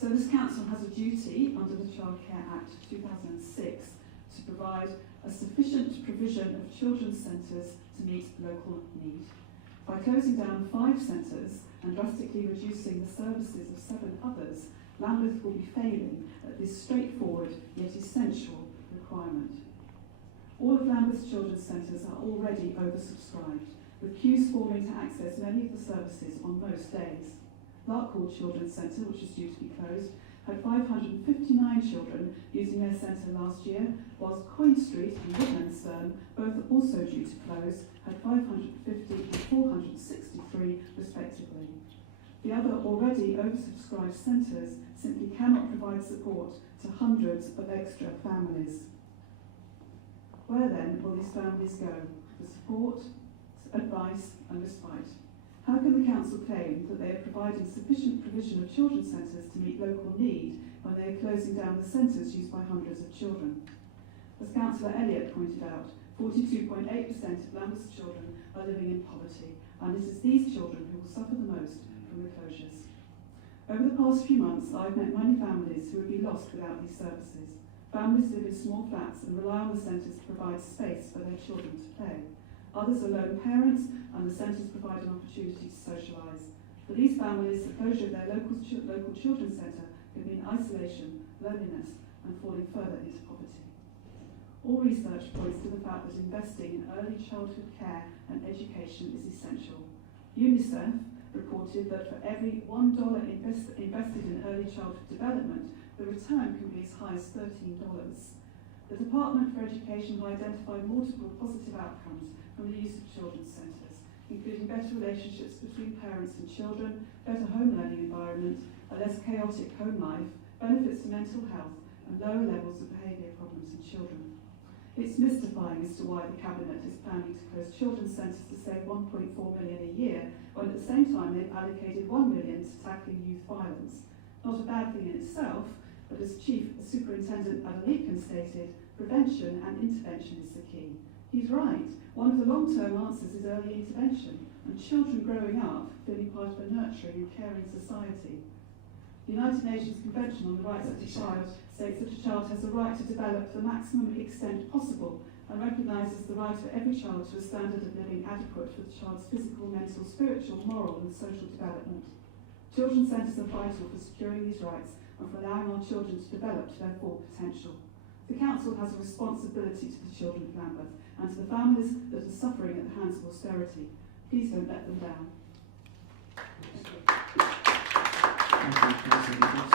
So this council has a duty under the Childcare Act 2006 to provide a sufficient provision of children's centres to meet local need. By closing down 5 centres and drastically reducing the services of 7 others, Lambeth will be failing at this straightforward yet essential requirement. All of Lambeth's children's centres are already oversubscribed, with queues forming to access many of the services on most days. Larkhall Children's Centre, which is due to be closed, had 559 children using their centre last year, whilst Coin Street and Woodmanstone, both also due to close, had 550 and 463 respectively. The other already oversubscribed centres simply cannot provide support to hundreds of extra families. Where then will these families go for support, advice and respite? How can the council claim that they are providing sufficient provision of children's centres to meet local need when they are closing down the centres used by hundreds of children? As Councillor Elliott pointed out, 42.8% of Lambeth's children are living in poverty, and it is these children who will suffer the most from the closures. Over the past few months, I've met many families who would be lost without these services. Families live in small flats and rely on the centres to provide space for their children to play. Others are lone parents, and the centres provide an opportunity to socialise. For these families, the closure of their local children's centre can mean isolation, loneliness, and falling further into poverty. All research points to the fact that investing in early childhood care and education is essential. UNICEF reported that for every $1 invested in early childhood development, the return can be as high as $13. The Department for Education will identify multiple positive outcomes from the use of children's centres, including better relationships between parents and children, better home learning environment, a less chaotic home life, benefits to mental health, and lower levels of behaviour problems in children. It's mystifying as to why the Cabinet is planning to close children's centres to save £1.4 million a year, when at the same time they've allocated £1 million to tackling youth violence. Not a bad thing in itself, but as Chief Superintendent Adelican stated, prevention and intervention is the key. He's right. One of the long-term answers is early intervention, and children growing up feeling part of a nurturing and caring society. The United Nations Convention on the Rights of the Child states that a child has a right to develop to the maximum extent possible and recognises the right for every child to a standard of living adequate for the child's physical, mental, spiritual, moral and social development. Children's centres are vital for securing these rights and for allowing our children to develop to their full potential. The Council has a responsibility to the children of Lambeth and to the families that are suffering at the hands of austerity. Please don't let them down. Thank you, Councillor.